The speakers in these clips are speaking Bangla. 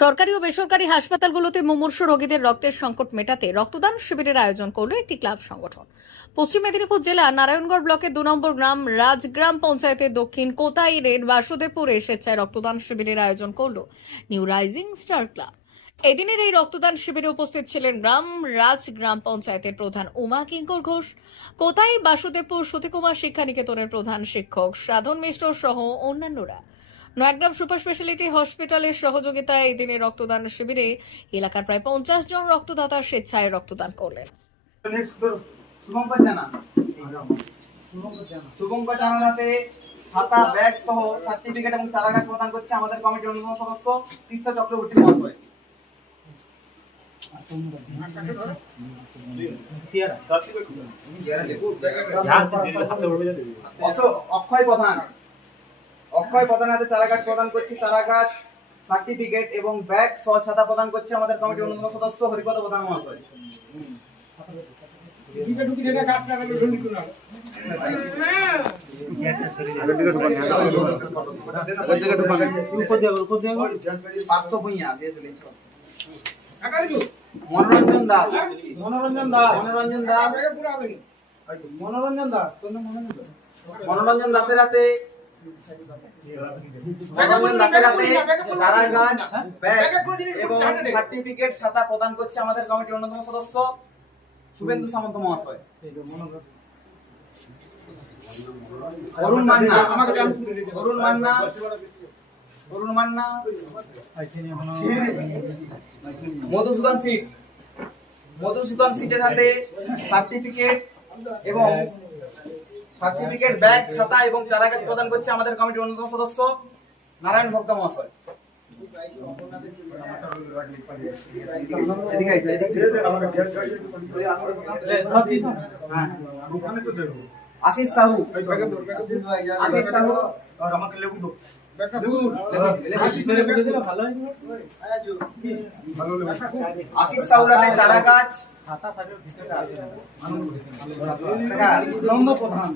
সরকারি ও বেসরকারি হাসপাতালগুলোতে মুমূর্ষ রোগীদের রক্তের সংকট মেটাতে রক্তদান শিবিরের আয়োজন করল একটি ক্লাব সংগঠন। পশ্চিম মেদিনীপুর জেলা নারায়ণগড় ব্লকের দু নম্বর গ্রাম রাজগ্রাম পঞ্চায়েতের দক্ষিণ কোতাইরের বাসুদেবপুরে স্বেচ্ছায় রক্তদান শিবিরের আয়োজন করল নিউ রাইজিং স্টার ক্লাব। এদিনের এই রক্তদান শিবিরে উপস্থিত ছিলেন গ্রাম রাজ গ্রাম পঞ্চায়েতের প্রধান উমা কিঙ্কর ঘোষ, কোতাই বাসুদেবপুর সতীকুমার শিক্ষা নিকেতনের প্রধান শিক্ষক সাধন মিশ্র সহ অন্যান্যরা। নয়াগ্রাম সুপার স্পেশালিটি হসপিটালের সহযোগিতায় এই দিনে রক্তদান শিবিরে এলাকার প্রায় পঞ্চাশ জন রক্তদাতা স্বেচ্ছায় রক্তদান করলেন। শুভঙ্কর ব্যাগ সহ সার্টিফিকেট এবং চারাগাছ প্রদান করছে আমাদের কমিটির অন্যতম সদস্য তীর্থ চক্রবর্তী মহাশয় অক্ষয় প্রধান। অক্ষয় প্রধান হাতে চারাগাছ প্রদান করছে। চারাগাছ সার্টিফিকেট এবং ব্যাগ সহ ছাতা প্রদান করছে আমাদের কমিটির অন্যতম সদস্য হরিপদ প্রধান মহাশয় মনোরঞ্জন দাস। মনোরঞ্জন দাস। মনোরঞ্জন দাস। মনোরঞ্জন দাস? মনোরঞ্জন দাসের হাতে সার্টিফিকেট ছাতা প্রদান করছে আমাদের কমিটির অন্যতম সদস্য শুভেন্দু সামন্ত মহাশয়। অরুণ মান্না অরুণ মান্না অরুণ মান্না মধুসূদন সিট মধুসূদন সিটের হাতে সার্টিফিকেট এবং সার্টিফিকেট, ব্যাগ, ছাতা এবং চারা গাছ প্রদান করছে আমাদের কমিটির অন্যতম সদস্য নারায়ণ ভক্ত মহাশয়। হ্যাঁ। আশিস সাহু। আশিস সাহু। চারা গাছ আনন্দ প্রধান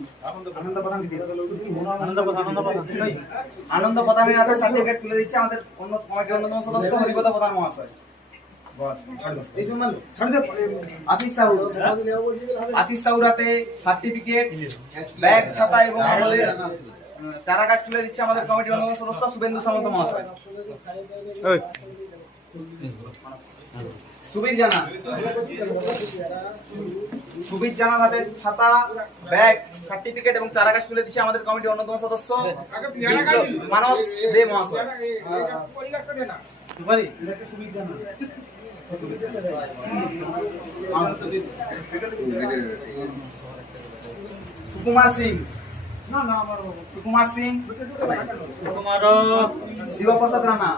আনন্দ প্রধানের হাতে সার্টিফিকেট তুলে দিচ্ছে আমাদের অন্য কমিটির অন্যতম সদস্য হরিপদ প্রধান মহাশয় আশিস হাতে সার্টিফিকেট ব্যাগ ছাতা এবং আমাদের তুলে দিচ্ছে আমাদের কমিটির অন্যতম সদস্য শুভেন্দু সামন্ত মহাশয় সুবীর জানা সুবীর জানার হাতে ছাতা ব্যাগ সার্টিফিকেট এবং চারা গাছ তুলে দিচ্ছে আমাদের কমিটির অন্যতম সদস্য মানস দে মহাশয়। সুকুমার সিং। না না আমার সুকুমার সিং। কুমার শিবপ্রসাদ রানা।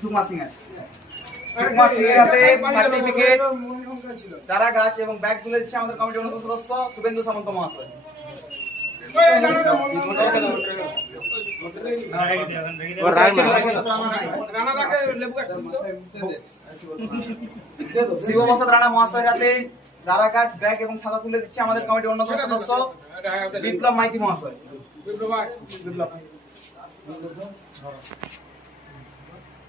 সুকুমার সিং আছে। সুকুমার সিং এর হাতে সার্টিফিকেট চারা গাছ এবং ব্যাগ তুলে দিচ্ছে আমাদের কমিটির অন্যতম সদস্য শুভেন্দু সামন্ত মহাশয়। শিবপ্রসাদ রানা মহাশয়ের হাতে চারা গাছ ব্যাগ এবং ছাতা তুলে দিচ্ছে আমাদের কমিটির অন্যতম সদস্য। বিপ্লব মাইতি মহাশয়। Bakul Singh